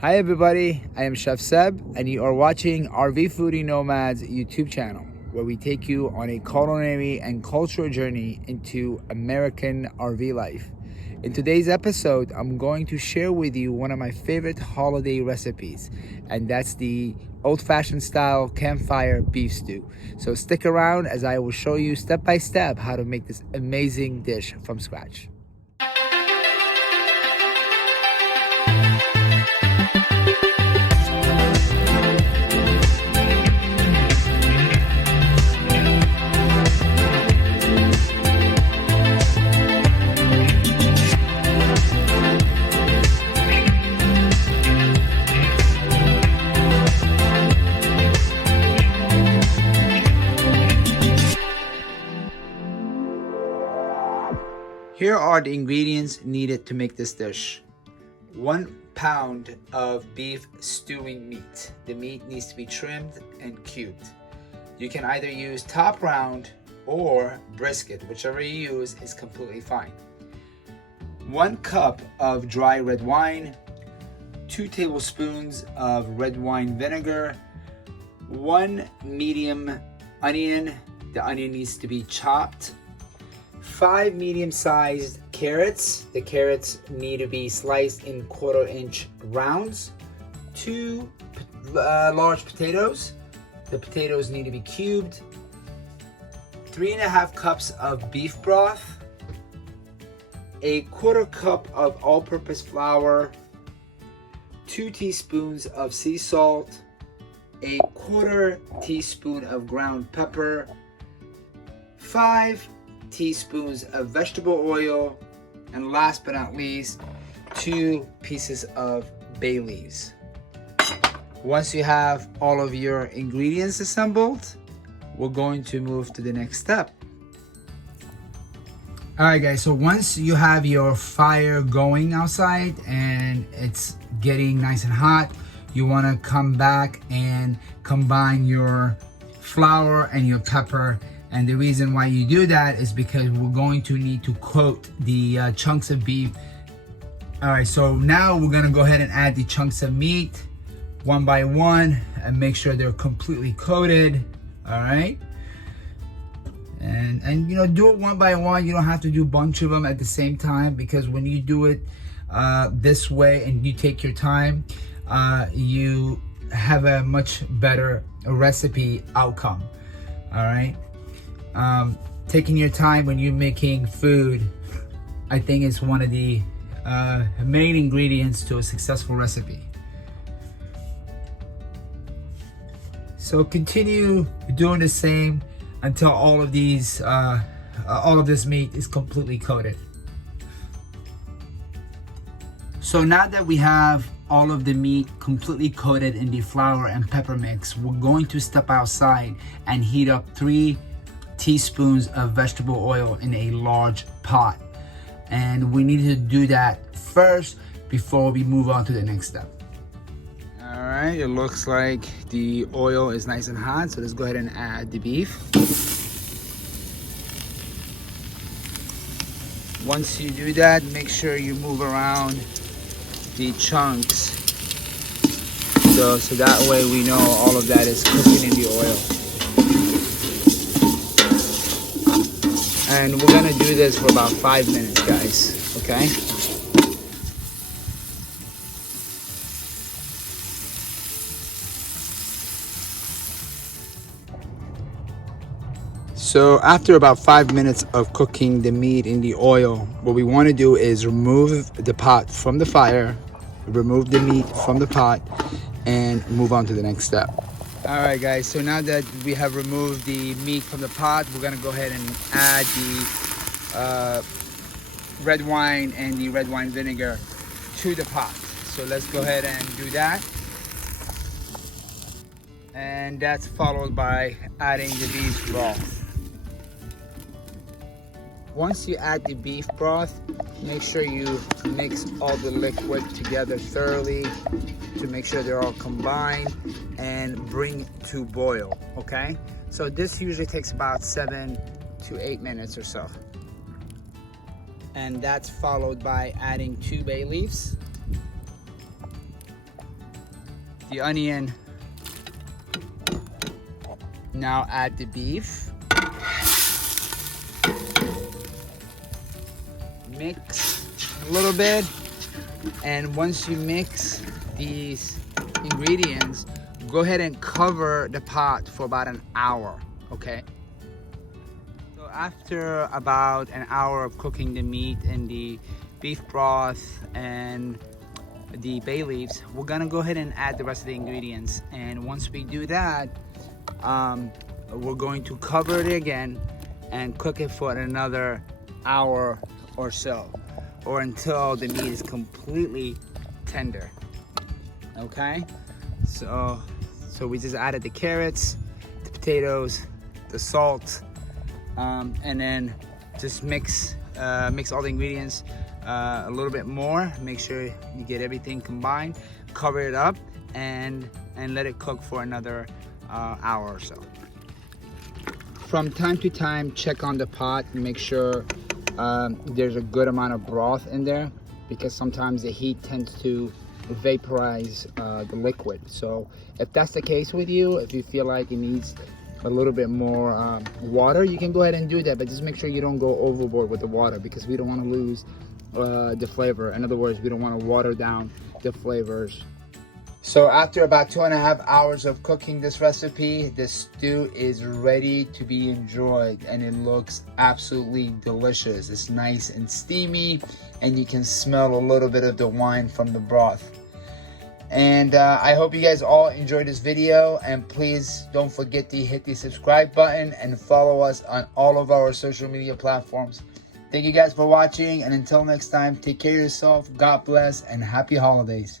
Hi everybody, I am Chef Seb and you are watching RV Foodie Nomads YouTube channel, where we take you on a culinary and cultural journey into American RV life. In today's episode, I'm going to share with you one of my favorite holiday recipes, and that's the old-fashioned style campfire beef stew. So stick around as I will show you step by step how to make this amazing dish from scratch. Here are the ingredients needed to make this dish. 1 pound of beef stewing meat. The meat needs to be trimmed and cubed. You can either use top round or brisket, whichever you use is completely fine. 1 cup of dry red wine, 2 tablespoons of red wine vinegar, 1 medium onion. The onion needs to be chopped. 5 medium-sized carrots. The carrots need to be sliced in 1/4-inch rounds. 2 large potatoes. The potatoes need to be cubed. 3½ cups of beef broth. 1/4 cup of all-purpose flour. 2 teaspoons of sea salt. 1/4 teaspoon of ground pepper. 5 teaspoons of vegetable oil, and last but not least, 2 pieces of bay leaves. Once you have all of your ingredients assembled, we're going to move to the next step. All right guys, so once you have your fire going outside and it's getting nice and hot, you want to come back and combine your flour and your pepper. And the reason why you do that is because we're going to need to coat the chunks of beef. All right, so now we're gonna go ahead and add the chunks of meat one by one and make sure they're completely coated. All right, and you know, do it one by one. You don't have to do a bunch of them at the same time, because when you do it this way and you take your time, you have a much better recipe outcome. All right. Taking your time when you're making food, I think, is one of the main ingredients to a successful recipe. So continue doing the same until all of these, all of this meat is completely coated. So now that we have all of the meat completely coated in the flour and pepper mix, we're going to step outside and heat up 3 teaspoons of vegetable oil in a large pot, and we need to do that first before we move on to the next step. All right, it looks like the oil is nice and hot, so let's go ahead and add the beef. Once you do that, make sure you move around the chunks so that way we know all of that is cooking in the oil. And we're gonna do this for about 5 minutes, guys, okay? So after about 5 minutes of cooking the meat in the oil, what we wanna do is remove the pot from the fire, remove the meat from the pot, and move on to the next step. All right guys, so now that we have removed the meat from the pot, we're gonna go ahead and add the red wine and the red wine vinegar to the pot. So let's go ahead and do that. And that's followed by adding the beef broth. Once you add the beef broth, make sure you mix all the liquid together thoroughly to make sure they're all combined and bring to boil, okay? So this usually takes about 7 to 8 minutes or so. And that's followed by adding 2 bay leaves. the onion. Now add the beef. Mix a little bit, and once you mix these ingredients, go ahead and cover the pot for about an hour, okay? So after about an hour of cooking the meat and the beef broth and the bay leaves, we're gonna go ahead and add the rest of the ingredients. And once we do that, we're going to cover it again and cook it for another hour or so, or until the meat is completely tender. Okay, so we just added the carrots, the potatoes, the salt, and then just mix all the ingredients a little bit more. Make sure you get everything combined, cover it up, and let it cook for another hour or so. From time to time, check on the pot and make sure there's a good amount of broth in there, because sometimes the heat tends to vaporize the liquid. So if that's the case with you, if you feel like it needs a little bit more water, you can go ahead and do that, but just make sure you don't go overboard with the water, because we don't want to lose the flavor. In other words, we don't want to water down the flavors. So after about 2.5 hours of cooking this recipe, the stew is ready to be enjoyed, and it looks absolutely delicious. It's nice and steamy, and you can smell a little bit of the wine from the broth. And I hope you guys all enjoyed this video, and please don't forget to hit the subscribe button and follow us on all of our social media platforms. Thank you guys for watching, and until next time, take care of yourself, God bless, and happy holidays.